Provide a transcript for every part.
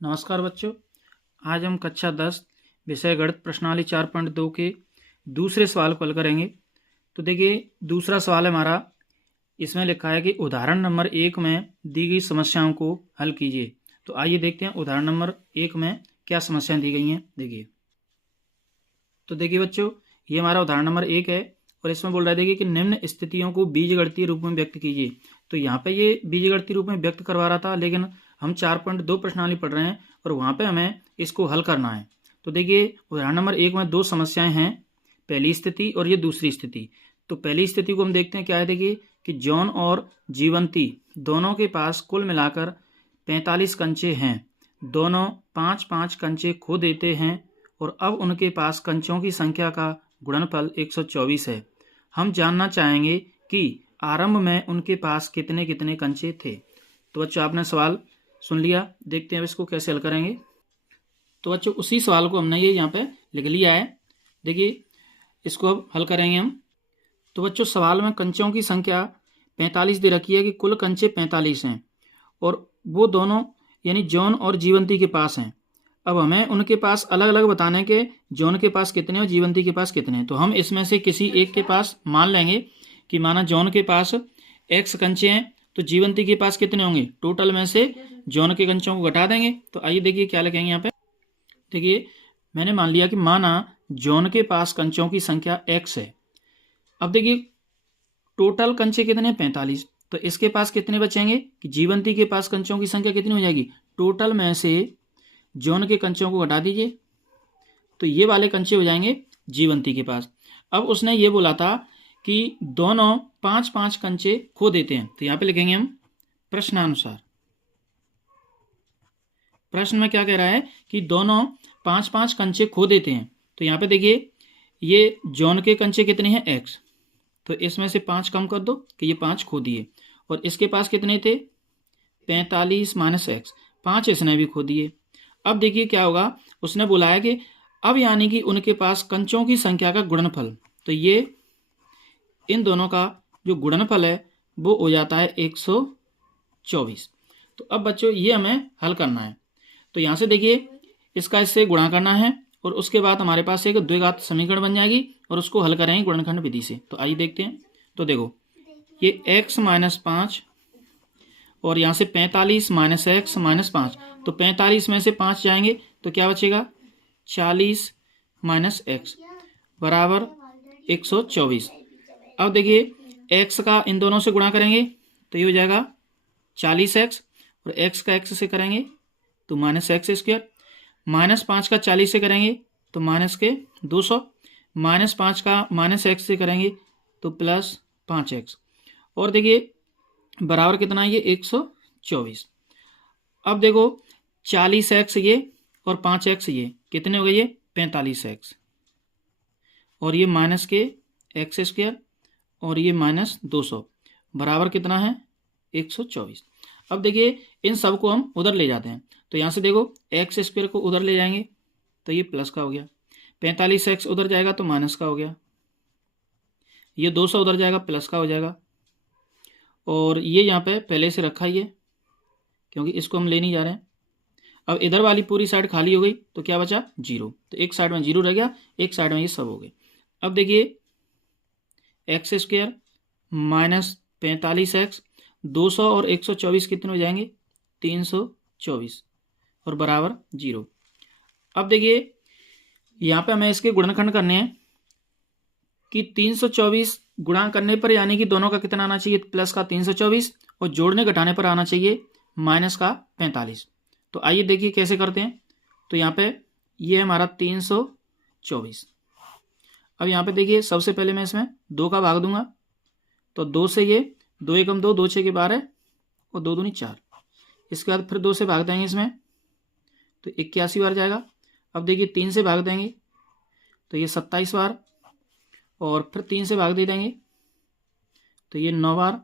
नमस्कार बच्चों, आज हम कक्षा 10 विषय गणित प्रश्नावली 4.2 के दूसरे सवाल को हल करेंगे। तो देखिए, दूसरा सवाल हमारा इसमें लिखा है कि उदाहरण नंबर 1 में दी गई समस्याओं को हल कीजिए। तो आइए देखते हैं उदाहरण नंबर 1 में क्या समस्याएं दी गई हैं। देखिए बच्चों, ये हमारा उदाहरण नंबर 1 है और इसमें बोल रहा है देखिए कि निम्न स्थितियों को बीजगणितीय रूप में व्यक्त कीजिए। तो यहाँ पे ये बीजगणितीय रूप में व्यक्त करवा रहा था, लेकिन हम 4.2 प्रश्नावली पढ़ रहे हैं और वहाँ पे हमें इसको हल करना है। तो देखिए, उदाहरण नंबर 1 में दो समस्याएं हैं, पहली स्थिति और ये दूसरी स्थिति। तो पहली स्थिति को हम देखते हैं क्या है। देखिए कि जॉन और जीवंती दोनों के पास कुल मिलाकर 45 कंचे हैं। दोनों 5-5 कंचे खो देते हैं और अब उनके पास कंचों की संख्या का गुणनफल 124 है। हम जानना चाहेंगे कि आरंभ में उनके पास कितने कितने कंचे थे। तो बच्चों, आपने सवाल सुन लिया, देखते हैं अब इसको कैसे हल करेंगे। तो बच्चों, उसी सवाल को हमने ये यहाँ पे लिख लिया है। देखिए, इसको अब हल करेंगे हम। तो बच्चों, सवाल में कंचों की संख्या 45 दे रखी है कि कुल कंचे 45 हैं और वो दोनों यानी जॉन और जीवंती के पास हैं। अब हमें उनके पास अलग अलग बताने के, जॉन के पास कितने और जीवंती के पास कितने। तो हम इसमें से किसी एक के पास मान लेंगे कि माना जॉन के पास x कंचे हैं, तो जीवंती के पास कितने होंगे। टोटल में से जॉन के कंचों को घटा देंगे। तो आइए देखिए क्या लिखेंगे यहाँ पे। देखिए, मैंने मान लिया कि माना जॉन के पास कंचों की संख्या x है। अब देखिए, टोटल कंचे कितने, 45। तो इसके पास कितने बचेंगे कि जीवंती के पास कंचों की संख्या कितनी हो जाएगी। टोटल में से जॉन के कंचों को घटा दीजिए, तो ये वाले कंचे हो जाएंगे जीवंती के पास। अब उसने ये बोला था कि दोनों 5-5 कंचे खो देते हैं। तो यहाँ पे लिखेंगे हम प्रश्नानुसार। प्रश्न में क्या कह रहा है कि दोनों 5-5 कंचे खो देते हैं। तो यहाँ पे देखिए, ये जॉन के कंचे कितने हैं, x। तो इसमें से 5 कम कर दो कि ये 5 खो दिए। और इसके पास कितने थे, 45 माइनस x, 5 इसने भी खो दिए। अब देखिए क्या होगा, उसने बोला है कि अब यानी कि उनके पास कंचों की संख्या का गुणनफल, तो ये इन दोनों का जो गुणनफल है वो हो जाता है 124। तो अब बच्चों, ये हमें हल करना है। तो यहाँ से देखिए, इसका इससे गुणा करना है और उसके बाद हमारे पास एक द्विघात समीकरण बन जाएगी और उसको हल करेंगे गुणनखंड विधि से। तो आइए देखते हैं। तो देखो, ये x माइनस 5 और यहाँ से 45 माइनस एक्स माइनस 5। तो 45 में से 5 जाएंगे तो क्या बचेगा, 40 माइनस एक्स बराबर 124। अब देखिए, x का इन दोनों से गुणा करेंगे तो ये हो जाएगा 40x और x का x से करेंगे तो माइनस एक्स स्क्वायर। माइनस 5 का 40 से करेंगे तो माइनस के 200। माइनस 5 का माइनस एक्स से करेंगे तो प्लस 5x। और देखिए बराबर कितना है, ये 124। अब देखो 40x ये और 5x ये कितने हो गए, ये 45x और ये माइनस के एक्स स्क्वायर और ये माइनस 200 बराबर कितना है, 124। अब देखिए, इन सब को हम उधर ले जाते हैं। तो यहाँ से देखो, एक्स स्क्वायर को उधर ले जाएंगे तो ये प्लस का हो गया, 45x उधर जाएगा तो माइनस का हो गया, ये 200 उधर जाएगा प्लस का हो जाएगा। और ये यहाँ पे पहले से रखा ही है क्योंकि इसको हम ले नहीं जा रहे हैं। अब इधर वाली पूरी साइड खाली हो गई तो क्या बचा, 0। तो एक साइड में 0 रह गया, एक साइड में ये सब हो गए। अब देखिए, एक्स स्क्वायर माइनस 45x, 200 और 124 कितने हो जाएंगे, 324 और बराबर 0। अब देखिए, यहाँ पे हमें इसके गुणनखंड करने हैं कि 324 गुणा करने पर यानी कि दोनों का कितना आना चाहिए, प्लस का 324 और जोड़ने घटाने पर आना चाहिए माइनस का 45। तो आइए देखिए कैसे करते हैं। तो यहाँ पे ये है हमारा 324। अब यहाँ पे देखिए, सबसे पहले मैं इसमें 2 का भाग दूंगा तो 2 से ये 2 एकम 2, 2 6 के 12 और 2 दूनी 4। इसके बाद फिर 2 से भाग देंगे इसमें तो 81 बार जाएगा। अब देखिए 3 से भाग देंगे तो ये 27 बार और फिर 3 से भाग दे देंगे तो ये 9 बार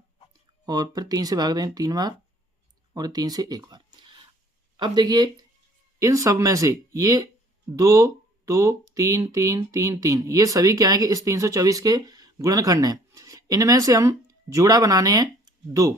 और फिर 3 से भाग देंगे 3 बार और 3 से 1 बार। अब देखिए, इन सब में से ये 2 2 3 3 3 3 ये सभी क्या है कि इस 324 के गुणनखंड हैं। इनमें से हम जोड़ा बनाने हैं 2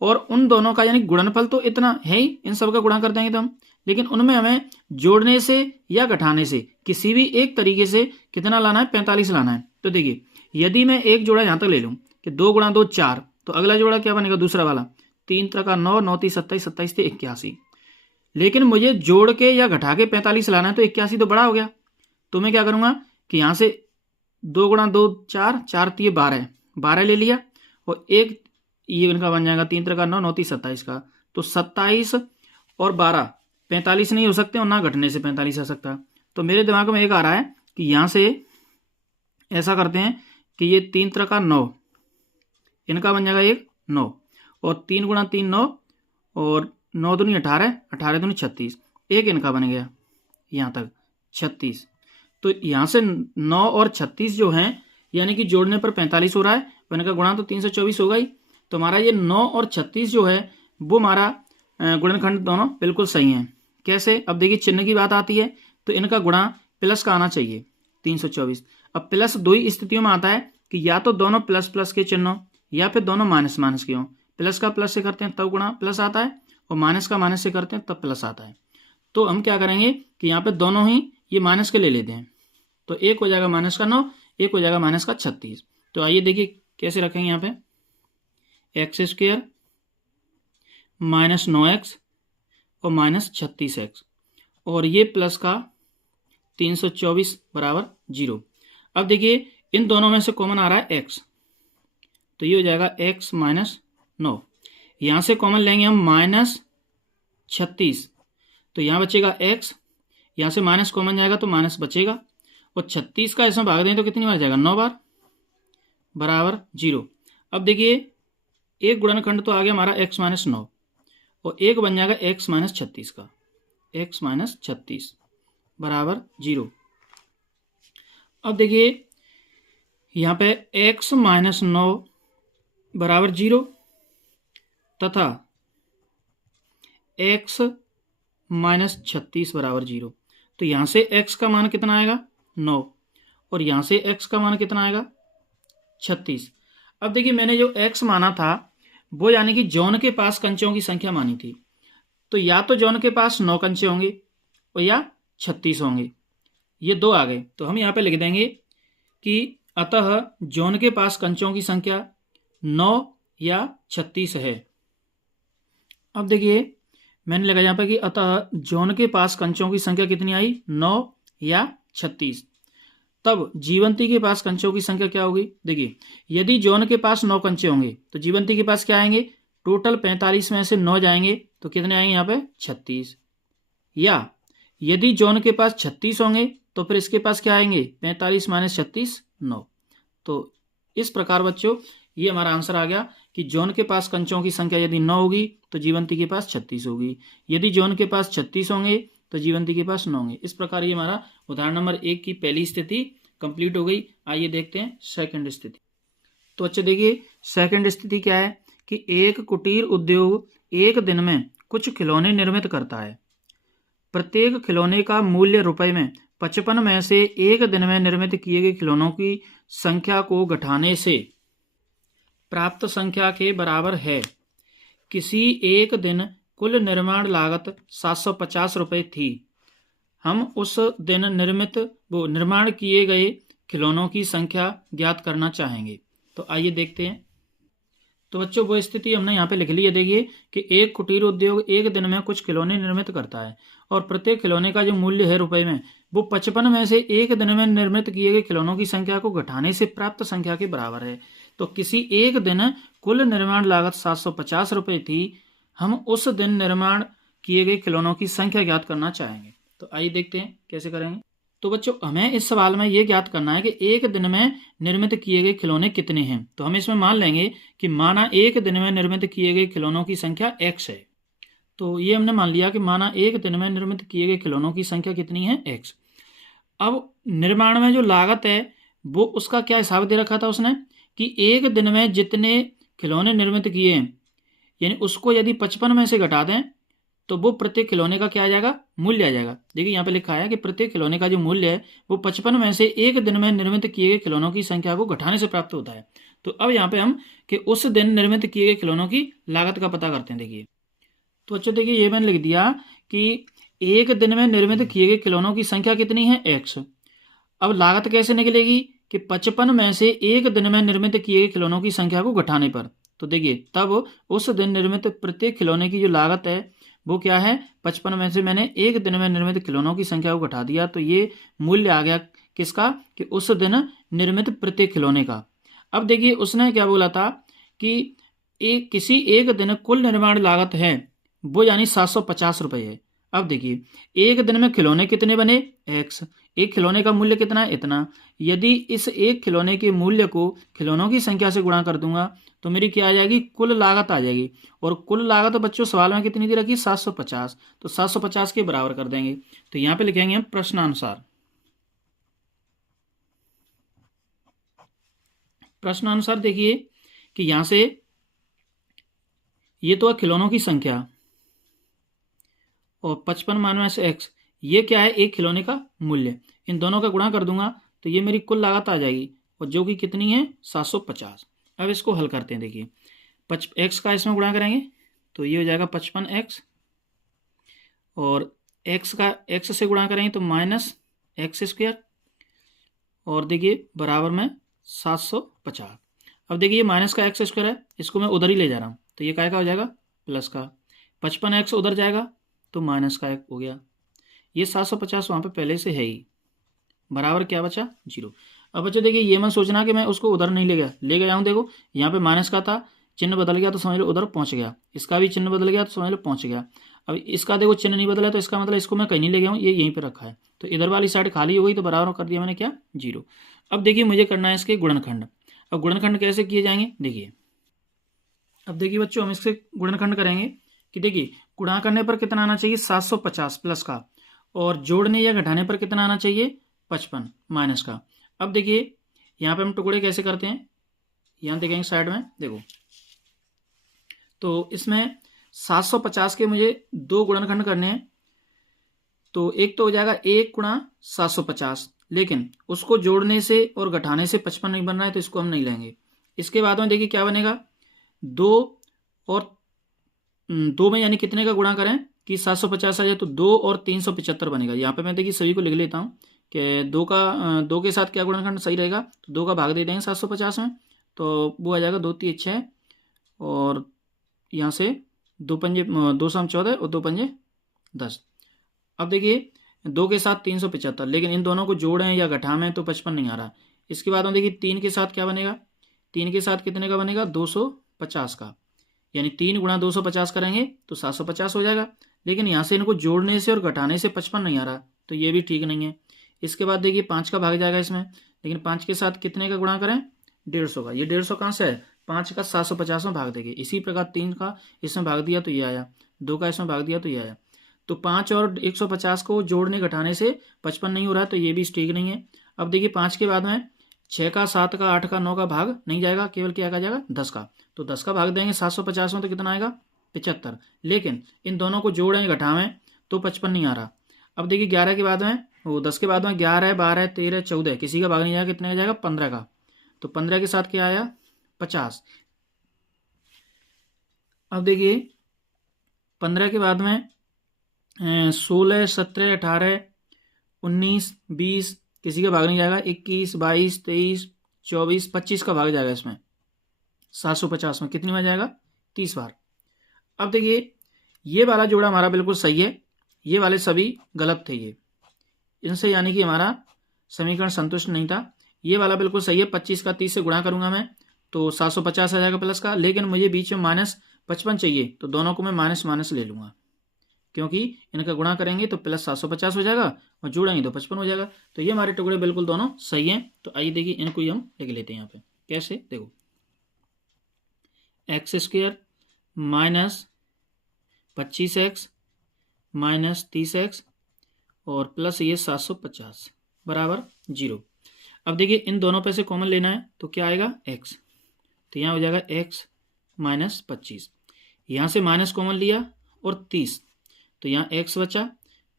और उन दोनों का यानी गुणनफल तो इतना है ही, इन सब का गुणा कर देंगे तो हम, लेकिन उनमें हमें जोड़ने से या घटाने से किसी भी एक तरीके से कितना लाना है, 45 लाना है। तो देखिए यदि मैं एक जोड़ा यहाँ तक ले लूँ कि 2 गुणा 2 4, तो अगला जोड़ा क्या बनेगा, दूसरा वाला 3 3 9, 9 3 27, 27 से 81। लेकिन मुझे जोड़ के या घटा के 45 लाना है, तो 81 तो बड़ा हो गया। तो मैं क्या करूँगा कि यहाँ से 2 गुणा 2 4, 4 3 12, 12 ले लिया, और एक ये इनका बन जाएगा 3 3 9, 9 3 27 का। तो 27 और 12 45 नहीं हो सकते, और ना घटने से 45 आ सकता। तो मेरे दिमाग में एक आ रहा है कि यहाँ से ऐसा करते हैं कि ये 3 3 9, इनका बन जाएगा एक 9, और 3 गुणा 3 9, और 9 दूनी 18, 18 दूनी 36, एक इनका बन गया यहाँ तक 36। तो यहाँ से 9 और 36 जो हैं, यानी कि जोड़ने पर 45 हो रहा है, और इनका गुणा तो 324 होगा ही। तो हमारा ये 9 और 36 जो है वो हमारा गुणनखंड दोनों बिल्कुल सही हैं। कैसे, अब देखिए चिन्ह की बात आती है, तो इनका गुणा प्लस का आना चाहिए 324। अब प्लस दो ही स्थितियों में आता है कि या तो दोनों प्लस प्लस के चिन्ह या फिर दोनों माइनस माइनस के हों। प्लस का प्लस से करते हैं तब गुणा प्लस आता है, और माइनस का माइनस से करते हैं तब प्लस आता है। तो हम क्या करेंगे कि यहाँ पे दोनों ही ये माइनस के ले लेते हैं, तो एक हो जाएगा माइनस का 9, एक हो जाएगा माइनस का 36। तो आइए देखिए कैसे रखेंगे यहाँ पे, x² माइनस 9x और माइनस 36x, और ये प्लस का 324 बराबर 0। अब देखिए इन दोनों में से कॉमन आ रहा है x, तो ये हो जाएगा x माइनस 9। यहाँ से कॉमन लेंगे हम माइनस 36, तो यहाँ बचेगा x, यहाँ से माइनस कॉमन जाएगा तो माइनस बचेगा, और 36 का इसमें भाग दें तो कितनी बार जाएगा, 9 बार, बराबर 0। अब देखिए एक गुणनखंड तो आ गया हमारा x माइनस 9, और एक बन जाएगा x माइनस 36 का, x माइनस 36 बराबर 0। अब देखिए यहाँ पे x माइनस 9 बराबर 0 तथा x माइनस 36 बराबर 0। तो यहाँ से x का मान कितना आएगा, 9, और यहाँ से x का मान कितना आएगा, 36। अब देखिए मैंने जो x माना था वो यानी कि जॉन के पास कंचों की संख्या मानी थी, तो या तो जॉन के पास 9 कंचे होंगे और या 36 होंगे, ये दो आ गए। तो हम यहाँ पे लिख देंगे कि अतः जॉन के पास कंचों की संख्या 9 या 36 है। अब देखिए मैंने लिखा यहाँ पे कि अतः जॉन के पास कंचों की संख्या कितनी आई, 9 या 36। तब जीवंती के पास कंचों की संख्या क्या होगी, देखिए यदि जॉन के पास 9 कंचे होंगे तो जीवंती के पास क्या आएंगे, टोटल 45 में से 9 जाएंगे तो कितने आएंगे यहाँ पे, 36। या यदि जॉन के पास 36 होंगे तो फिर इसके पास क्या आएंगे, 45 माइनस 36 9। तो इस प्रकार बच्चों ये हमारा आंसर आ गया कि जॉन के पास कंचों की संख्या यदि 9 होगी तो जीवंती के पास 36 होगी, यदि जॉन के पास 36 होंगे तो जीवंती के पास 9 होंगे। इस प्रकार ये हमारा उदाहरण नंबर 1 की पहली स्थिति कंप्लीट हो गई। आइए देखते हैं सेकंड स्थिति। तो अच्छा देखिए सेकंड स्थिति क्या है कि एक कुटीर उद्योग एक दिन में कुछ खिलौने निर्मित करता है। प्रत्येक खिलौने का मूल्य रुपए में 55 में से एक दिन में निर्मित किए गए खिलौनों की संख्या को घटाने से प्राप्त संख्या के बराबर है। किसी एक दिन कुल निर्माण लागत 750 रुपये थी। हम उस दिन निर्माण किए गए खिलौनों की संख्या ज्ञात करना चाहेंगे। तो आइए देखते हैं। तो बच्चों वो स्थिति हमने यहाँ पे लिख ली है। देखिए कि एक कुटीर उद्योग एक दिन में कुछ खिलौने निर्मित करता है और प्रत्येक खिलौने का जो मूल्य है रुपए में वो 55 में से एक दिन में निर्मित किए गए खिलौनों की संख्या को घटाने से प्राप्त संख्या के बराबर है। तो किसी एक दिन कुल निर्माण लागत 750 रुपये थी। हम उस दिन निर्माण किए गए खिलौनों की संख्या ज्ञात करना चाहेंगे। तो आइए देखते हैं कैसे करेंगे। तो बच्चों हमें इस सवाल में ये ज्ञात करना है कि एक दिन में निर्मित किए गए खिलौने कितने हैं। तो हम इसमें मान लेंगे कि माना एक दिन में निर्मित किए गए खिलौनों की संख्या x है। तो ये हमने मान लिया कि माना एक दिन में निर्मित किए गए खिलौनों की संख्या कितनी है, x। अब निर्माण में जो लागत है वो उसका क्या हिसाब दे रखा था उसने कि एक दिन में जितने खिलौने निर्मित किए हैं यानी उसको यदि 55 में से घटा दें तो वो प्रत्येक खिलौने का क्या आ जाएगा, मूल्य आ जाएगा। देखिए यहाँ पे लिखा है कि प्रत्येक खिलौने का जो मूल्य है वो 55 में से एक दिन में निर्मित किए गए खिलौनों की संख्या को घटाने से प्राप्त होता है। तो अब यहाँ पे हम कि उस दिन निर्मित किए गए खिलौनों की लागत का पता करते हैं। देखिए तो अच्छा, देखिए ये मैंने लिख दिया कि एक दिन में निर्मित किए गए खिलौनों की संख्या कितनी है, x। अब लागत कैसे निकलेगी कि 55 में से एक दिन में निर्मित किए गए खिलौनों की संख्या को घटाने पर। तो देखिए तब उस दिन निर्मित प्रत्येक खिलौने की जो लागत है वो क्या है, 55 में से मैंने एक दिन में निर्मित खिलौनों की संख्या को घटा दिया, तो ये मूल्य आ गया किसका, कि उस दिन निर्मित प्रत्येक खिलौने का। अब देखिए उसने क्या बोला था कि किसी एक दिन कुल निर्माण लागत है वो यानी 750 रुपये है। अब देखिए एक दिन में खिलौने कितने बने, x, एक खिलौने का मूल्य कितना है, इतना। यदि इस एक खिलौने के मूल्य को खिलौनों की संख्या से गुणा कर दूंगा तो मेरी क्या आ जाएगी, कुल लागत आ जाएगी। और कुल लागत बच्चों सवाल में कितनी दी रखी, 750, तो 750 के बराबर कर देंगे। तो यहाँ पे लिखेंगे हम प्रश्नानुसार। प्रश्नानुसार देखिए कि यहां से ये तो है खिलौनों की संख्या और 55 माइनस x ये क्या है, एक खिलौने का मूल्य। इन दोनों का गुणा कर दूंगा तो ये मेरी कुल लागत आ जाएगी, और जो कि कितनी है 750। अब इसको हल करते हैं। देखिए x का इसमें गुणा करेंगे तो ये हो जाएगा 55x, और x का x से गुणा करेंगे तो -x², और देखिए बराबर में 750। अब देखिए ये माइनस का x² है, इसको मैं उधर ही ले जा रहा हूँ, तो ये काय का हो जाएगा, प्लस का। 55x उधर जाएगा तो माइनस का 1 हो गया। ये 750 वहाँ पे पहले से है ही, बराबर क्या बचा, 0। अब बच्चों देखिए ये मत सोचना कि मैं उसको उधर नहीं ले गया हूँ। देखो यहाँ पे माइनस का था, चिन्ह बदल गया तो समझ लो उधर पहुँच गया, इसका भी चिन्ह बदल गया तो समझ लो पहुँच गया। अब इसका देखो चिन्ह नहीं बदला, तो इसका मतलब इसको मैं कहीं नहीं ले गया हूँ, ये यहीं पर रखा है, तो इधर वाली साइड खाली हो गई, तो बराबर कर दिया मैंने क्या, 0। अब देखिए मुझे करना है इसके गुणनखंड। अब गुणनखंड कैसे किए जाएंगे, देखिए अब देखिए बच्चों हम इसके गुणनखंड करेंगे कि देखिए गुणा करने पर कितना आना चाहिए, 750 प्लस का, और जोड़ने या घटाने पर कितना आना चाहिए, 55 माइनस का। अब देखिए यहाँ पे हम टुकड़े कैसे करते हैं, यहाँ देखेंगे साइड में, देखो तो इसमें 750 के मुझे 2 गुणनखंड करने हैं। तो एक तो हो जाएगा 1 गुणा 750, लेकिन उसको जोड़ने से और घटाने से 55 नहीं बन रहा है, तो इसको हम नहीं लेंगे। इसके बाद में देखिए क्या बनेगा, 2 और 2 में यानी कितने का गुणा करें कि 750 आ जाए, तो 2 और 375 बनेगा। यहाँ पे मैं देखिए सभी को लिख लेता हूँ कि 2 के साथ क्या गुणनखंड सही रहेगा, तो 2 का भाग दे देंगे 750 में, तो वो आ जाएगा 2 3 6, और यहाँ से 2 पंजे 2 7 14 और 2 पंजे 10। अब देखिए 2 के साथ 375, लेकिन इन दोनों को जोड़ें या घटाएं तो 55 नहीं आ रहा। इसके बाद में देखिए 3 के साथ क्या बनेगा, 3 के साथ कितने का बनेगा, 250 का, यानी 3 गुणा 250 करेंगे तो 750 हो जाएगा। लेकिन यहाँ से इनको जोड़ने से और घटाने से 55 नहीं आ रहा, तो ये भी ठीक नहीं है। इसके बाद देखिए 5 का भाग जाएगा इसमें, लेकिन 5 के साथ कितने का गुणा करें, 150 का। ये 150 कहाँ से है, 5 का 750 में भाग देंगे। इसी प्रकार 3 का इसमें भाग दिया तो ये आया, 2 का इसमें भाग दिया तो ये आया। तो 5 और 150 को जोड़ने घटाने से 55 नहीं हो रहा, तो ये भी ठीक नहीं है। अब देखिए 5 के बाद में 6 का 7 का 8 का 9 का भाग नहीं जाएगा, केवल क्या आ जाएगा, 10 का। तो 10 का भाग देंगे 750 में तो कितना आएगा, 75। लेकिन इन दोनों को जोड़ें घटावें तो 55 नहीं आ रहा। अब देखिए 11 के बाद में, वो 10 के बाद में 11 12 13 14, किसी का भाग नहीं जाएगा, कितने का जाएगा, 15 का। तो 15 के साथ क्या आया, 50। अब देखिए 15 के बाद में 16 17 18 19 20, किसी का भाग नहीं जाएगा, 21 22 23 24 25 का भाग जाएगा इसमें। 750 में कितनी बार जाएगा, 30 बार। अब देखिए ये वाला जोड़ा हमारा बिल्कुल सही है, ये वाले सभी गलत थे ये, इनसे यानी कि हमारा समीकरण संतुष्ट नहीं था। ये वाला बिल्कुल सही है, 25 का 30 से गुणा करूंगा मैं तो 750 आ जाएगा प्लस का, लेकिन मुझे बीच में -55 चाहिए, तो दोनों को मैं माइनस माइनस ले लूंगा, क्योंकि इनका गुणा करेंगे तो प्लस 750 हो जाएगा और जोड़ेंगे तो 55 हो जाएगा। तो ये हमारे टुकड़े बिल्कुल दोनों सही हैं। तो आइए देखिए इनको ही हम लिख लेते हैं यहाँ पे, कैसे, देखो x² minus 25x minus 30x और प्लस ये 750 बराबर 0। अब देखिए इन दोनों पे से कॉमन लेना है तो क्या आएगा, x, तो यहाँ हो जाएगा x माइनस 25, यहाँ से माइनस कॉमन लिया और 30, तो यहाँ x बचा,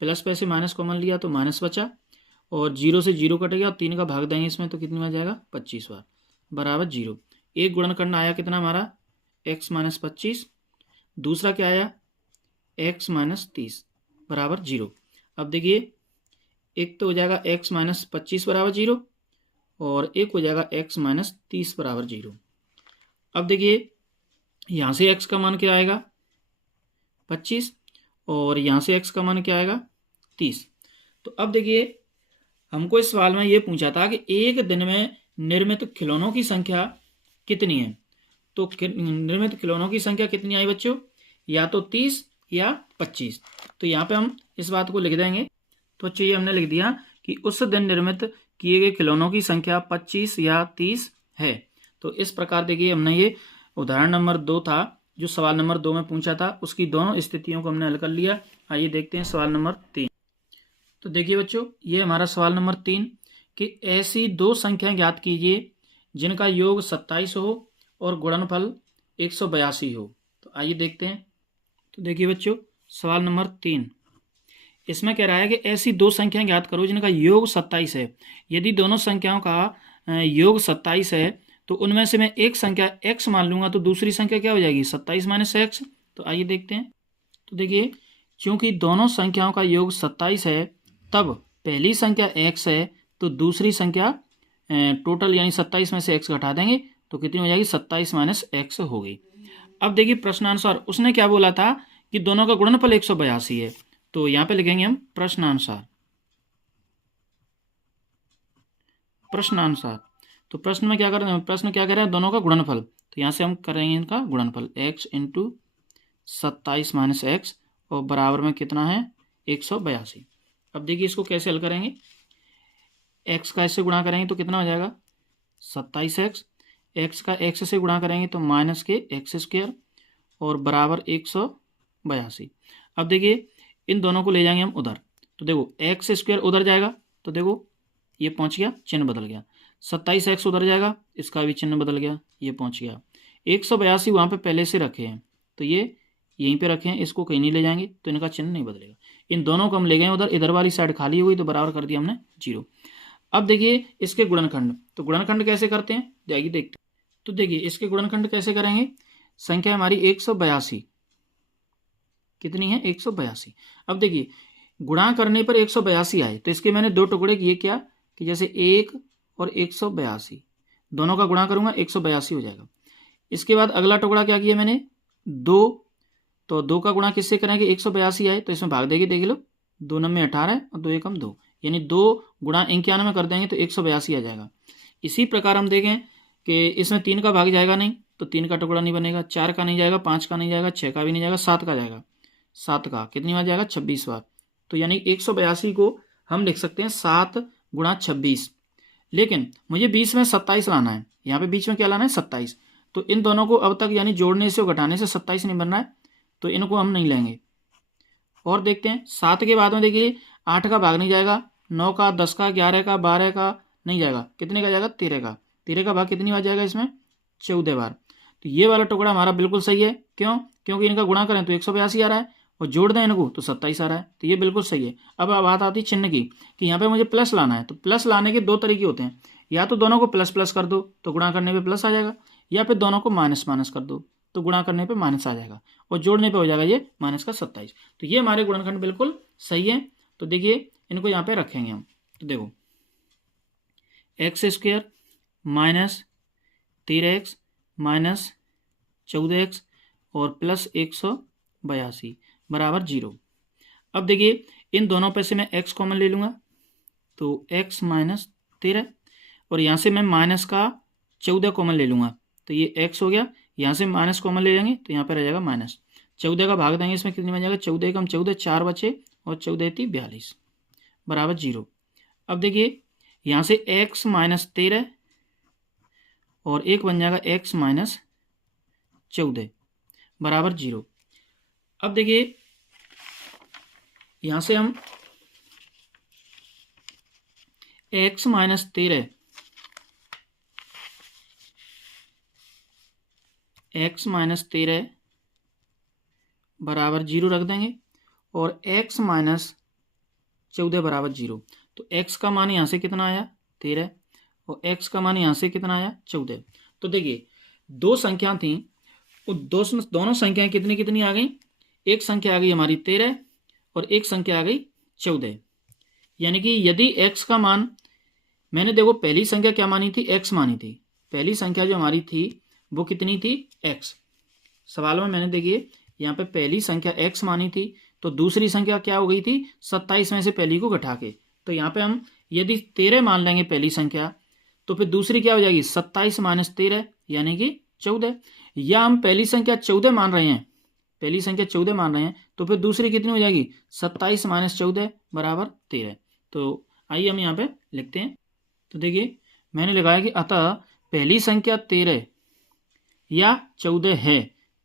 प्लस पे से माइनस कॉमन लिया तो माइनस बचा, और 0 से 0 कट गया और 3 का भाग देंगे इसमें तो कितनी बार जाएगा 25 बार, बराबर 0। एक गुणनखंड आया कितना हमारा x माइनस 25, दूसरा क्या आया x माइनस 30 बराबर 0। अब देखिए एक तो हो जाएगा x माइनस 25 बराबर 0 और एक हो जाएगा x माइनस 30 बराबर 0। अब देखिए यहाँ से x का मान क्या आएगा 25 और यहाँ से x का मान क्या आएगा 30। तो अब देखिए हमको इस सवाल में ये पूछा था कि एक दिन में निर्मित खिलौनों की संख्या कितनी है। तो निर्मित खिलौनों की संख्या कितनी आई बच्चों, या तो 30 या 25। तो यहाँ पे हम इस बात को लिख देंगे। तो बच्चों ये हमने लिख दिया कि उस दिन निर्मित किए गए खिलौनों की संख्या 25 या 30 है। तो इस प्रकार देखिए हमने ये उदाहरण नंबर 2 था जो सवाल नंबर 2 में पूछा था, उसकी दोनों स्थितियों को हमने हल कर लिया। आइए देखते हैं सवाल नंबर 3। तो देखिए बच्चों ये हमारा सवाल नंबर 3 कि ऐसी दो संख्याएं ज्ञात कीजिए जिनका योग 27 हो और गुणनफल 182 हो। तो आइए देखते हैं। तो देखिए बच्चों सवाल नंबर 3 इसमें कह रहा है कि ऐसी दो संख्याएं ज्ञात करो जिनका योग 27 है। यदि दोनों संख्याओं का योग 27 है तो उनमें से मैं एक संख्या x मान लूंगा तो दूसरी संख्या क्या हो जाएगी 27 माइनस एक्स। तो आइए देखते हैं। तो देखिए चूंकि दोनों संख्याओं का योग 27 है तब पहली संख्या x है तो दूसरी संख्या टोटल यानी 27 में से x घटा देंगे तो कितनी हो जाएगी 27 माइनस एक्स होगी। अब देखिए प्रश्नानुसार उसने क्या बोला था कि दोनों का गुणनफल 182 है। तो यहाँ पे लिखेंगे हम प्रश्नानुसार। तो प्रश्न में क्या कर रहे हैं, प्रश्न क्या कह रहे हैं दोनों का गुणनफल। तो यहाँ से हम करेंगे इनका गुणनफल x इंटू 27 माइनस एक्स और बराबर में कितना है 182। अब देखिए इसको कैसे हल करेंगे, x का इससे गुणा करेंगे तो कितना हो जाएगा 27x, x का x से गुणा करेंगे तो माइनस के एक्स स्क्वायर और बराबर 182। अब देखिए इन दोनों को ले जाएंगे हम उधर। तो देखो एक्स स्क्वायर उधर जाएगा तो देखो ये पहुंच गया, चिन्ह बदल गया। 27x उधर जाएगा, इसका भी चिन्ह बदल गया, ये पहुंच गया। 182 वहाँ पे पहले से रखे हैं तो ये यहीं पे रखे हैं, इसको कहीं नहीं ले जाएंगे तो इनका चिन्ह नहीं बदलेगा। इन दोनों को हम ले गए उधर, इधर वाली साइड खाली हुई तो बराबर कर दिया हमने 0। अब देखिए इसके गुणनखंड, तो गुणनखंड कैसे करते हैं देखिए देखते। तो देखिए इसके गुणनखंड कैसे करेंगे, संख्या हमारी 182 कितनी है 182। अब देखिए गुणा करने पर 182 आए तो इसके मैंने दो टुकड़े किए, क्या कि जैसे 1 और 182 दोनों का गुणा करूंगा 182 हो जाएगा। इसके बाद अगला टुकड़ा क्या किया मैंने 2, तो 2 का गुणा किससे करेंगे 182 आए तो इसमें भाग देंगे, देख लो 2 9 18 और 2 1 2 यानी 2 गुणा 91 कर देंगे तो 182 आ जाएगा। इसी प्रकार हम देखें कि इसमें 3 का भाग जाएगा नहीं तो 3 का टुकड़ा नहीं बनेगा, 4 का नहीं जाएगा, 5 का नहीं जाएगा, 6 का भी नहीं जाएगा, 7 का जाएगा। 7 का कितनी बार जाएगा 26 बार। तो यानी 182 को हम लिख सकते हैं 7 गुणा 26। लेकिन मुझे बीच में 27 लाना है, यहाँ पे बीच में क्या लाना है 27। तो इन दोनों को अब तक यानी जोड़ने से और घटाने से 27 नहीं बन रहा है तो इनको हम नहीं लेंगे। और देखते हैं 7 के बाद में देखिए 8 का भाग नहीं जाएगा, 9 का, 10 का, 11 का, 12 का नहीं जाएगा, कितने का जाएगा 13 का। 13 का भाग कितनी बार जाएगा इसमें 14 बार। तो ये वाला टुकड़ा हमारा बिल्कुल सही है, क्यों, क्योंकि इनका गुणा करें तो 182 आ रहा है और जोड़ दें इनको तो 27 आ रहा है, तो ये बिल्कुल सही है। अब बात आती है चिन्ह की कि यहाँ पे मुझे प्लस लाना है। तो प्लस लाने के दो तरीके होते हैं, या तो दोनों को प्लस प्लस कर दो तो गुणा करने पे प्लस आ जाएगा, या फिर दोनों को माइनस माइनस कर दो तो गुणा करने पे माइनस आ जाएगा और जोड़ने पे हो जाएगा ये माइनस का 27। तो ये हमारे गुणनखंड बिल्कुल सही है। तो देखिए इनको यहाँ पे रखेंगे हम। तो देखो x square minus 13x minus 14x और प्लस 182 बराबर 0। अब देखिए इन दोनों पे से मैं x कॉमन ले लूँगा तो x माइनस 13 और यहाँ से मैं माइनस का 14 कॉमन ले लूँगा तो ये x हो गया। यहाँ से माइनस कॉमन ले लेंगे तो यहाँ पे रह जाएगा माइनस 14 का भाग देंगे इसमें कितनी बन जाएगा 14 कम 14 4 बचे और 14 थी 42 बराबर 0। अब देखिए यहाँ से x माइनस 13 और एक बन जाएगा x माइनस 14 बराबर 0। अब देखिए यहाँ से हम x माइनस 13 x माइनस 13 बराबर 0 रख देंगे और x माइनस 14 बराबर 0। तो x का मान यहाँ से कितना आया 13 और x का मान यहाँ से कितना आया 14। तो देखिए दो संख्या थी, दोनों संख्याएं कितनी कितनी आ गई, एक संख्या आ गई हमारी 13 और एक संख्या आ गई 14। यानी कि यदि x का मान, मैंने देखो पहली संख्या क्या मानी थी, x मानी थी। पहली संख्या जो हमारी थी वो कितनी थी x। सवाल में मैंने देखिए यहाँ पे पहली संख्या x मानी थी, तो दूसरी संख्या क्या हो गई थी 27 में से पहली को घटा के। तो यहाँ पे हम यदि 13 मान लेंगे पहली संख्या, तो फिर दूसरी क्या हो जाएगी 27 माइनस 13 यानी कि 14। या हम पहली संख्या 14 मान रहे हैं, पहली संख्या 14 मान रहे हैं, तो फिर दूसरी कितनी हो जाएगी 27 माइनस 14 बराबर 13। तो आइए हम यहाँ पे लिखते हैं। तो देखिए मैंने लगाया कि अतः पहली संख्या 13 या 14 है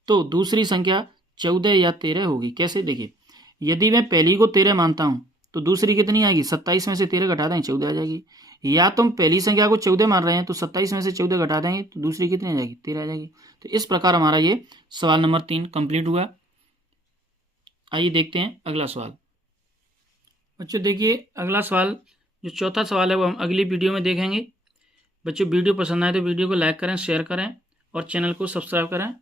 तो दूसरी संख्या 14 या 13 होगी। कैसे, देखिए यदि मैं पहली को 13 मानता हूँ तो दूसरी कितनी आएगी 27 में से 13 घटा देंगे 14 आ जाएगी। या तुम पहली संख्या को 14 मान रहे हैं तो 27 में से 14 घटा देंगे तो दूसरी कितनी आ जाएगी 13 आ जाएगी। तो इस प्रकार हमारा ये सवाल नंबर 3 कंप्लीट हुआ। आइए देखते हैं अगला सवाल। बच्चों देखिए अगला सवाल जो चौथा सवाल है वो हम अगली वीडियो में देखेंगे। बच्चों वीडियो पसंद आए तो वीडियो को लाइक करें, शेयर करें और चैनल को सब्सक्राइब करें।